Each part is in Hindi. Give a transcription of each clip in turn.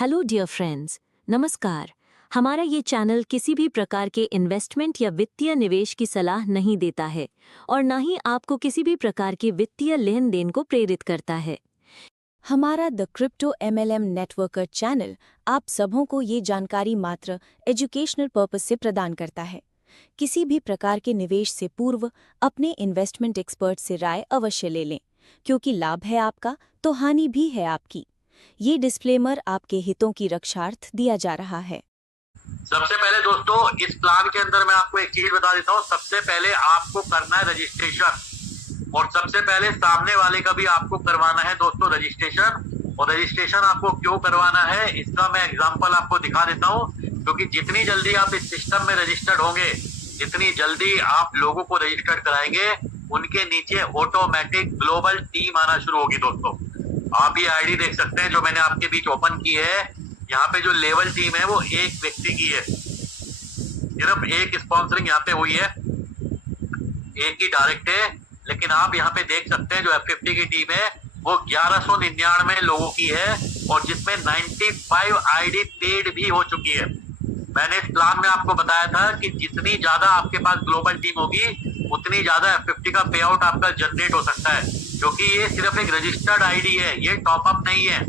हेलो डियर फ्रेंड्स, नमस्कार। हमारा ये चैनल किसी भी प्रकार के इन्वेस्टमेंट या वित्तीय निवेश की सलाह नहीं देता है और ना ही आपको किसी भी प्रकार के वित्तीय लेन देन को प्रेरित करता है। हमारा the crypto MLM networker channel आप सबों को ये जानकारी मात्र एजुकेशनल पर्पस से प्रदान करता है। किसी भी प्रकार के निवेश से पूर्व अपने इन्वेस्टमेंट एक्सपर्ट से राय अवश्य ले लें, क्योंकि लाभ है आपका तो हानि भी है आपकी। ये डिस्क्लेमर आपके हितों की रक्षार्थ दिया जा रहा है। सबसे पहले दोस्तों इस प्लान के अंदर मैं आपको एक चीज बता देता हूँ। सबसे पहले आपको करना है रजिस्ट्रेशन, और सबसे पहले सामने वाले का भी आपको करवाना है दोस्तों रजिस्ट्रेशन। और रजिस्ट्रेशन आपको क्यों करवाना है इसका मैं एग्जांपल आपको दिखा देता हूँ, क्योंकि जितनी जल्दी आप इस सिस्टम में रजिस्टर्ड होंगे, जितनी जल्दी आप लोगों को रजिस्टर्ड कराएंगे, उनके नीचे ऑटोमेटिक ग्लोबल टीम आना शुरू होगी। दोस्तों आप ये आईडी देख सकते हैं जो मैंने आपके बीच ओपन की है। यहाँ पे जो लेवल टीम है वो एक व्यक्ति की है, सिर्फ एक स्पॉन्सरिंग यहाँ पे हुई है, एक ही डायरेक्ट है। लेकिन आप यहाँ पे देख सकते हैं जो F50 की टीम है वो 1199 लोगों की है, और जिसमें 95 आईडी पेड भी हो चुकी है। मैंने इस प्लान में आपको बताया था कि जितनी ज्यादा आपके पास ग्लोबल टीम होगी उतनी ज्यादा F50 का पे आउट आपका जनरेट हो सकता है, क्योंकि ये सिर्फ एक रजिस्टर्ड आईडी है, ये टॉपअप नहीं है।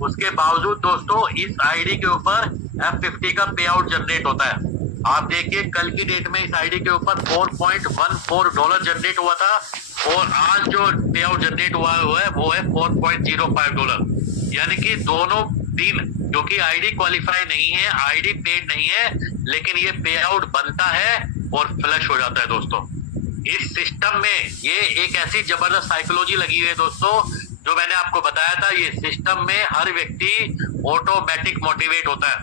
उसके बावजूद दोस्तों इस आईडी के ऊपर F50 का पे आउट जनरेट होता है। आप देखिए कल की डेट में इस आईडी के ऊपर $4.14 जनरेट हुआ था, और आज जो पे आउट जनरेट हुआ है वो है $4.05। यानी कि दोनों दिन, क्योंकि आईडी क्वालिफाई नहीं है, आईडी पेड नहीं है, लेकिन ये पे आउट बनता है और फ्लश हो जाता है। दोस्तों इस सिस्टम में ये एक ऐसी जबरदस्त साइकोलॉजी लगी हुई है दोस्तों, जो मैंने आपको बताया था। ये सिस्टम में हर व्यक्ति ऑटोमेटिक मोटिवेट होता है।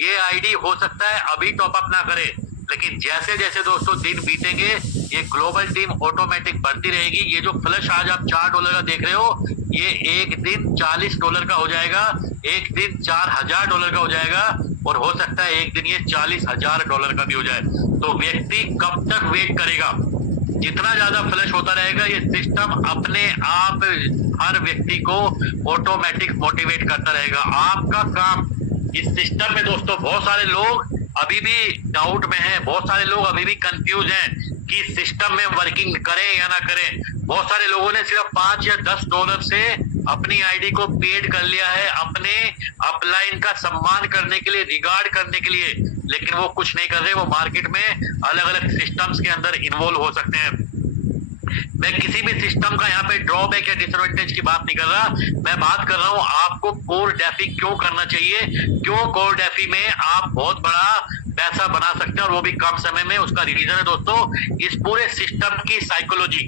ये आईडी हो सकता है अभी टॉपअप ना करे, लेकिन जैसे जैसे दोस्तों दिन बीतेंगे ये ग्लोबल टीम ऑटोमेटिक बढ़ती रहेगी। ये जो फ्लश आज आप $4 का देख रहे हो, ये एक दिन $40 का हो जाएगा, एक दिन $4000 का हो जाएगा, और हो सकता है एक दिन ये $40000 का भी हो जाए। तो व्यक्ति कब तक वेट करेगा? जितना ज्यादा फ्लश होता रहेगा ये सिस्टम अपने आप हर व्यक्ति को ऑटोमेटिक मोटिवेट करता रहेगा। आपका काम इस सिस्टम में दोस्तों, बहुत सारे लोग अभी भी डाउट में हैं, बहुत सारे लोग अभी भी कंफ्यूज हैं कि सिस्टम में वर्किंग करें या ना करें। बहुत सारे लोगों ने सिर्फ $5 या $10 से अपनी आईडी को पेड कर लिया है, अपने अपलाइन का सम्मान करने के लिए, रिगार्ड करने के लिए, लेकिन वो कुछ नहीं कर रहे। वो मार्केट में अलग अलग सिस्टम्स के अंदर इन्वॉल्व हो सकते हैं। मैं किसी भी सिस्टम का यहाँ पे ड्रॉबैक या डिसएडवांटेज की बात नहीं कर रहा, मैं बात कर रहा हूँ आपको कोर डेफी क्यों करना चाहिए, क्यों कोर डेफी में आप बहुत बड़ा पैसा बना सकते हैं और वो भी कम समय में। उसका रीजन है दोस्तों इस पूरे सिस्टम की साइकोलॉजी।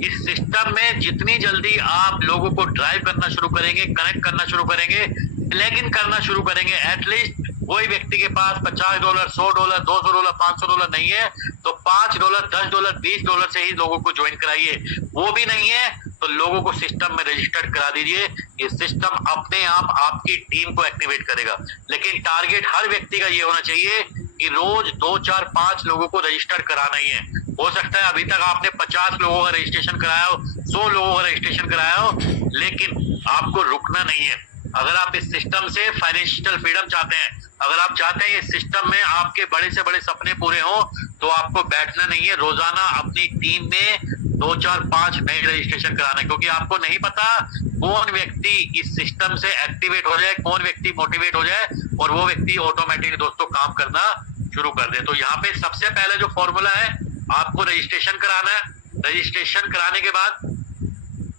इस सिस्टम में जितनी जल्दी आप लोगों को ड्राइव करना शुरू करेंगे, कनेक्ट करना शुरू करेंगे, प्लग इन करना शुरू करेंगे, एटलीस्ट कोई व्यक्ति के पास $50, $100, $200, $500 नहीं है तो $5, $10, $20 से ही लोगों को ज्वाइन कराइए। वो भी नहीं है तो लोगों को सिस्टम में रजिस्टर्ड करा दीजिए। ये सिस्टम अपने आप आपकी टीम को एक्टिवेट करेगा। लेकिन टारगेट हर व्यक्ति का ये होना चाहिए कि रोज 2, 4, 5 लोगों को रजिस्टर कराना ही है। हो सकता है अभी तक आपने 50 लोगों का रजिस्ट्रेशन कराया हो, 100 लोगों का रजिस्ट्रेशन कराया हो, लेकिन आपको रुकना नहीं है। अगर आप इस सिस्टम से फाइनेंशियल फ्रीडम चाहते हैं, अगर आप चाहते हैं इस सिस्टम में आपके बड़े से बड़े सपने पूरे हो, तो आपको बैठना नहीं है, रोजाना अपनी टीम में 2, 4, 5 नए रजिस्ट्रेशन कराना है। क्योंकि आपको नहीं पता कौन व्यक्ति इस सिस्टम से एक्टिवेट हो जाए, कौन व्यक्ति मोटिवेट हो जाए और वो व्यक्ति ऑटोमेटिक दोस्तों काम करना शुरू कर दे। तो यहाँ पे सबसे पहले जो फॉर्मूला है, आपको रजिस्ट्रेशन कराना है। रजिस्ट्रेशन कराने के बाद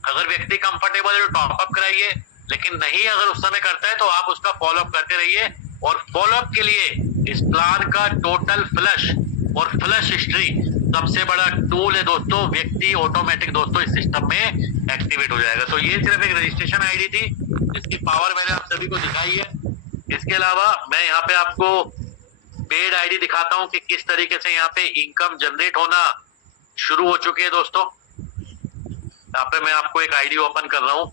अगर व्यक्ति कंफर्टेबल है तो टॉपअप कराइए, लेकिन नहीं अगर उस समय करता है तो आप उसका फॉलोअप करते रहिए। और फॉलोअप के लिए इस प्लान का टोटल फ्लश और फ्लश हिस्ट्री सबसे बड़ा टूल है दोस्तों। व्यक्ति ऑटोमेटिक दोस्तों इस सिस्टम में एक्टिवेट हो जाएगा। तो ये सिर्फ एक रजिस्ट्रेशन आईडी थी, इसकी पावर मैंने आप सभी को दिखाई है। इसके अलावा मैं यहाँ पे आपको पेड आईडी दिखाता हूँ कि किस तरीके से यहाँ पे इनकम जनरेट होना शुरू हो चुकी है दोस्तों। यहाँ पे मैं आपको एक आईडी ओपन कर रहा हूँ।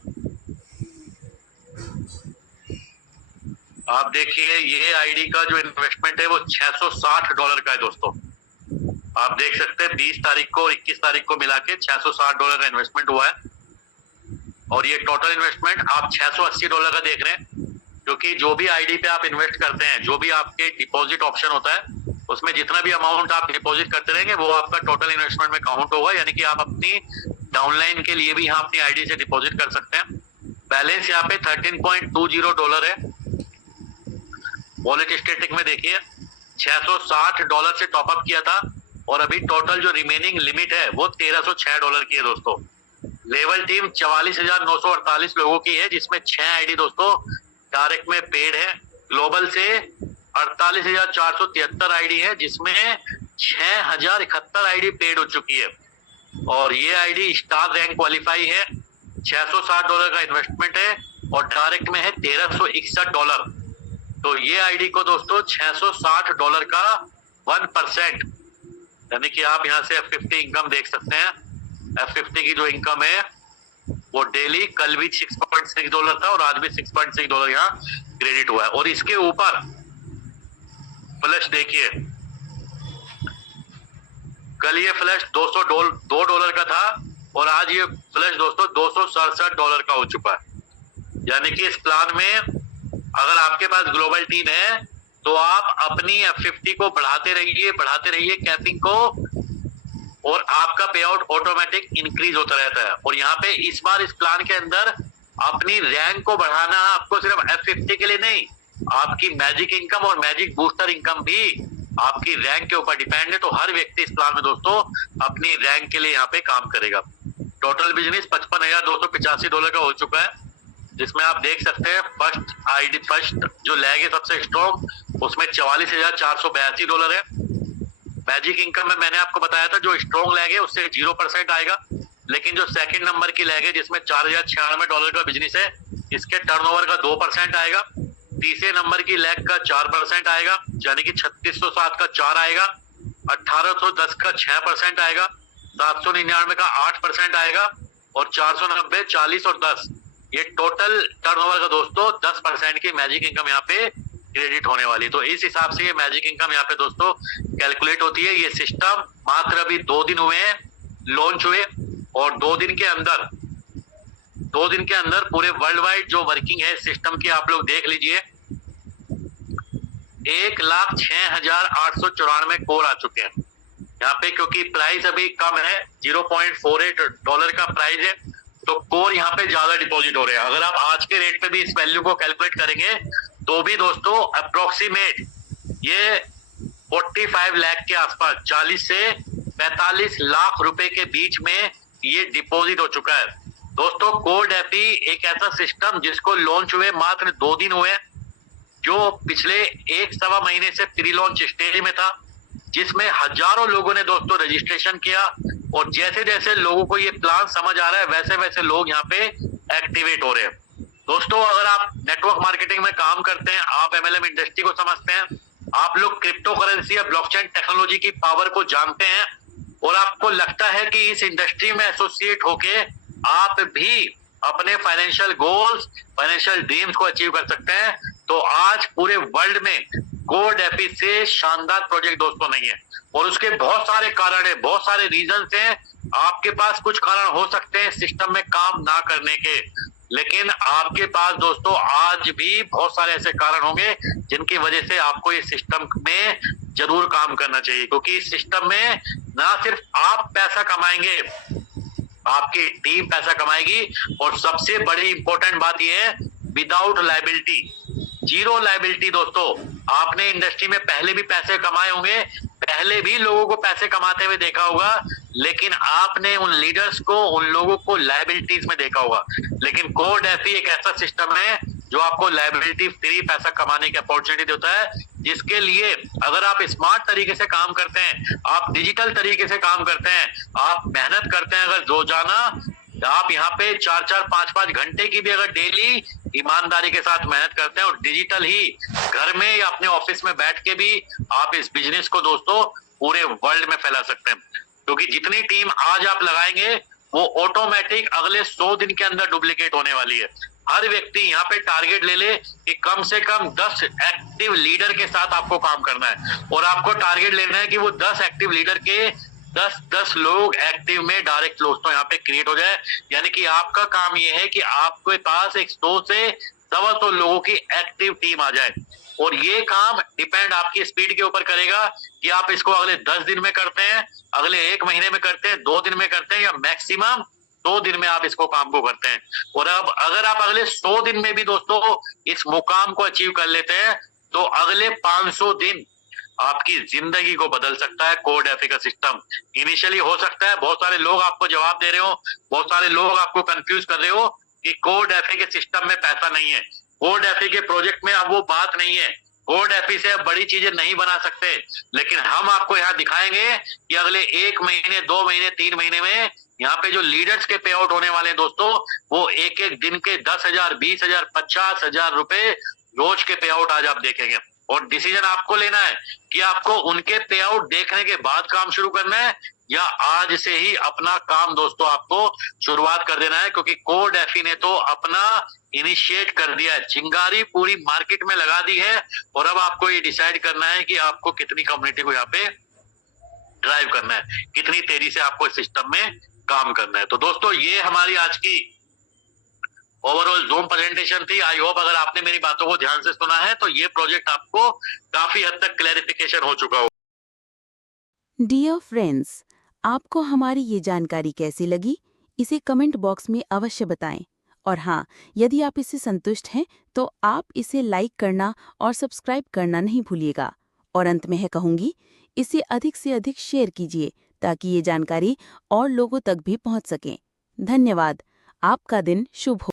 आप देखिए ये आईडी का जो इन्वेस्टमेंट है वो $660 का है दोस्तों। आप देख सकते हैं 20 तारीख को और 21 तारीख को मिला के $660 का इन्वेस्टमेंट हुआ है, और ये टोटल इन्वेस्टमेंट आप $680 का देख रहे हैं, क्योंकि जो भी आईडी पे आप इन्वेस्ट करते हैं, जो भी आपके डिपॉजिट ऑप्शन होता है, उसमें जितना भी अमाउंट आप डिपॉजिट करते रहेंगे वो आपका टोटल इन्वेस्टमेंट में काउंट होगा। यानी कि आप अपनी डाउनलाइन के लिए भी यहाँ अपनी आईडी से डिपॉजिट कर सकते हैं। बैलेंस यहाँ पे $13.20 है। वॉलेट स्टेटिक में देखिए $660 से टॉपअप किया था और अभी टोटल जो रिमेनिंग लिमिट है वो $1306 की है दोस्तों। लेवल टीम 44,948 लोगों की है, जिसमें 6 आईडी दोस्तों डायरेक्ट में पेड है। ग्लोबल से 48,473 आईडी है, जिसमें 6,071 आईडी पेड हो चुकी है और ये आईडी स्टार रैंक क्वालिफाई है। $660 का इन्वेस्टमेंट है और डायरेक्ट में है $1361। तो ये आईडी को दोस्तों $660 का 1%, यानी कि आप यहाँ से F50 इनकम देख सकते हैं। F50 की जो इनकम है वो डेली कल भी $6.6 था और आज भी $6.6 यहाँ क्रेडिट हुआ है। और इसके ऊपर फ्लैश देखिए, कल ये फ्लैश $202 का था और आज ये फ्लैश दोस्तों $267 का हो चुका है। यानी कि इस प्लान में अगर आपके पास ग्लोबल टीम है तो आप अपनी F50 को बढ़ाते रहिए कैपिंग को, और आपका पे आउट ऑटोमेटिक इंक्रीज होता रहता है। और यहाँ पे इस बार इस प्लान के अंदर अपनी रैंक को बढ़ाना आपको सिर्फ F50 के लिए नहीं, आपकी मैजिक इनकम और मैजिक बूस्टर इनकम भी आपकी रैंक के ऊपर डिपेंड है। तो हर व्यक्ति इस प्लान में दोस्तों अपनी रैंक के लिए यहाँ पे काम करेगा। टोटल बिजनेस $55,285 का हो चुका है, जिसमें आप देख सकते हैं फर्स्ट जो लैग है सबसे स्ट्रॉन्ग, उसमें $44,482 है। मैजिक इनकम में मैंने आपको बताया था जो स्ट्रॉन्ग लैग है उससे 0% आएगा, लेकिन जो सेकंड नंबर की लैग है जिसमें $4,096 का बिजनेस है, इसके टर्नओवर का 2% आएगा। तीसरे नंबर की लैग का 4% आएगा, यानी कि 3607 का 4 आएगा। 1810 का 6% आएगा। 799 का 8% आएगा और 490, 40 और 10 ये टोटल टर्नओवर का दोस्तों 10% की मैजिक इनकम यहाँ पे क्रेडिट होने वाली। तो इस हिसाब से ये मैजिक इनकम यहाँ पे दोस्तों कैलकुलेट होती है। ये सिस्टम मात्र अभी 2 दिन हुए हैं लॉन्च हुए, और 2 दिन के अंदर पूरे वर्ल्ड वाइड जो वर्किंग है सिस्टम की आप लोग देख लीजिए, 1,06,894 कोर आ चुके हैं यहाँ पे। क्योंकि प्राइस अभी कम है, $0.48 का प्राइस है, तो कोर यहाँ पे ज्यादा डिपॉजिट हो रहे हैं। अगर आप आज के रेट पे भी इस वैल्यू को कैलकुलेट करेंगे तो भी दोस्तों अप्रोक्सीमेट ये 45 लाख के आसपास, 40 से 45 लाख रुपए के बीच में ये डिपॉजिट हो चुका है दोस्तों। कोड एपी एक ऐसा सिस्टम जिसको लॉन्च हुए मात्र 2 दिन हुए, जो पिछले 1-1.25 महीने से प्री लॉन्च स्टेज में था, जिसमें हजारों लोगों ने दोस्तों रजिस्ट्रेशन किया। और जैसे जैसे लोगों को ये प्लान समझ आ रहा है वैसे वैसे लोग यहाँ पे एक्टिवेट हो रहे हैं। दोस्तों अगर आप नेटवर्क मार्केटिंग में काम करते हैं, आप MLM इंडस्ट्री को समझते हैं, आप लोग क्रिप्टो करेंसी या ब्लॉकचेन टेक्नोलॉजी की पावर को जानते हैं, और आपको लगता है कि इस इंडस्ट्री में एसोसिएट होके आप भी अपने फाइनेंशियल गोल्स, फाइनेंशियल ड्रीम्स को अचीव कर सकते हैं, तो आज पूरे वर्ल्ड में कोड एपी से शानदार प्रोजेक्ट दोस्तों नहीं है। और उसके बहुत सारे कारण है, बहुत सारे रीजंस हैं। आपके पास कुछ कारण हो सकते हैं सिस्टम में काम ना करने के, लेकिन आपके पास दोस्तों आज भी बहुत सारे ऐसे कारण होंगे जिनकी वजह से आपको इस सिस्टम में जरूर काम करना चाहिए। क्योंकि इस सिस्टम में ना सिर्फ आप पैसा कमाएंगे, आपकी टीम पैसा कमाएगी, और सबसे बड़ी इंपॉर्टेंट बात यह है विदाउट लायबिलिटी, 0 लायबिलिटी। दोस्तों आपने इंडस्ट्री में पहले भी पैसे कमाए होंगे, पहले भी लोगों को पैसे कमाते हुए देखा होगा, लेकिन आपने उन लीडर्स को, उन लोगों को लायबिलिटीज में देखा होगा। लेकिन कोड एफी एक ऐसा सिस्टम है जो आपको लायबिलिटी फ्री पैसा कमाने की अपॉर्चुनिटी देता है, जिसके लिए अगर आप स्मार्ट तरीके से काम करते हैं, आप डिजिटल तरीके से काम करते हैं, आप मेहनत करते हैं, अगर रोजाना आप यहाँ पे 4-4, 5-5 घंटे की भी अगर डेली ईमानदारी के साथ मेहनत करते हैं, और डिजिटल ही घर में या अपने ऑफिस में बैठ के भी आप इस बिजनेस को दोस्तों पूरे वर्ल्ड में फैला सकते हैं। क्योंकि जितनी टीम आज आप लगाएंगे वो ऑटोमेटिक अगले 100 दिन के अंदर डुप्लीकेट होने वाली है। हर व्यक्ति यहाँ पे टारगेट ले ले कि कम से कम 10 एक्टिव लीडर के साथ आपको काम करना है, और आपको टारगेट लेना है कि वो 10 एक्टिव लीडर के 10 लोग एक्टिव में डायरेक्ट दोस्तों यहाँ पे क्रिएट हो जाए। यानी कि आपका काम ये है कि आपके पास एक 100 से सवा लोगों की एक्टिव टीम आ जाए। और ये काम डिपेंड आपकी स्पीड के ऊपर करेगा कि आप इसको अगले 10 दिन में करते हैं, अगले 1 महीने में करते हैं, 2 दिन में करते हैं, या मैक्सिमम 2 दिन में आप इसको काम को करते हैं। और अब अगर आप अगले 100 दिन में भी दोस्तों इस मुकाम को अचीव कर लेते हैं, तो अगले 500 दिन आपकी जिंदगी को बदल सकता है कोड एफए का सिस्टम। इनिशियली हो सकता है बहुत सारे लोग आपको जवाब दे रहे हो, बहुत सारे लोग आपको कंफ्यूज कर रहे हो कि कोड एफए के सिस्टम में पैसा नहीं है, कोड एफए के प्रोजेक्ट में अब वो बात नहीं है, कोड एफए से अब बड़ी चीजें नहीं बना सकते। लेकिन हम आपको यहाँ दिखाएंगे कि अगले 1 महीने, 2 महीने, 3 महीने में यहाँ पे जो लीडर्स के पे आउट होने वाले हैं दोस्तों, वो एक एक दिन के 10,000, 20,000, 50,000 रुपए रोज के पे आउट आज आप देखेंगे। और डिसीजन आपको लेना है कि आपको उनके पे आउट देखने के बाद काम शुरू करना है, या आज से ही अपना काम दोस्तों आपको शुरुआत कर देना है। क्योंकि कोड एफई ने तो अपना इनिशिएट कर दिया है, चिंगारी पूरी मार्केट में लगा दी है, और अब आपको ये डिसाइड करना है कि आपको कितनी कम्युनिटी को यहाँ पे ड्राइव करना है, कितनी तेजी से आपको इस सिस्टम में काम करना है। तो दोस्तों ये हमारी आज की ओवरऑल जूम प्रेजेंटेशन थी। आई होप अगर आपने मेरी बातों को ध्यान से सुना है तो ये प्रोजेक्ट आपको काफी हद तक क्लैरिफिकेशन हो चुका हो। डियर फ्रेंड्स, आपको हमारी ये जानकारी कैसी लगी, इसे कमेंट बॉक्स में अवश्य बताएं। और हाँ, यदि आप इससे संतुष्ट हैं तो आप इसे लाइक करना और सब्सक्राइब करना नहीं भूलिएगा। और अंत में है कहूँगी, इसे अधिक से अधिक शेयर कीजिए ताकि ये जानकारी और लोगों तक भी पहुँच सके। धन्यवाद। आपका दिन शुभ हो।